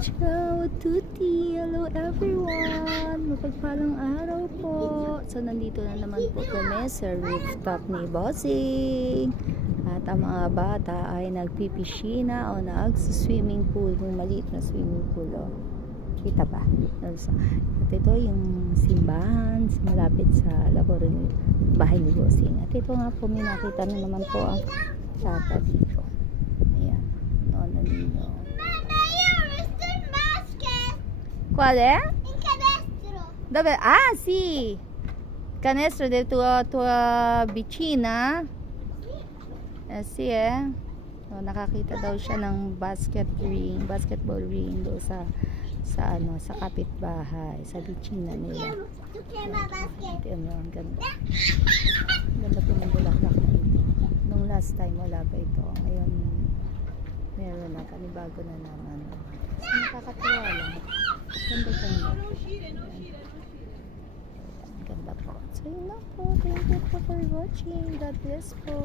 Ciao tutti! Hello everyone! Mapagpalang araw po! So nandito na naman po kami sa rooftop ni Bossing. At ang mga bata ay nagpipisina o nag-swimming pool. Yung maliit na swimming pool. Oh. Kita ba? At ito yung simbahan malapit sa labor bahay ni Bossing. At ito nga po, may nakita na naman po ang tata dito. Ayan. Nona Nino. Qual è? Il canestro. Dove? Ah, sì! Canestro del tua vicina? Sì, eh. So, nakakita daw siya ng basketball ring doon sa kapitbahay, sa vicina nila. Tu chiama basket. Ano, ang ganda. Ang ganda po ng bulaklak na ito. Nung last time wala pa ito. Ngayon, meron na. Kanibago na naman. So, nakakatuwa lang. Ganda. Ganda po. So, yun na po. Thank you po for watching. God bless po.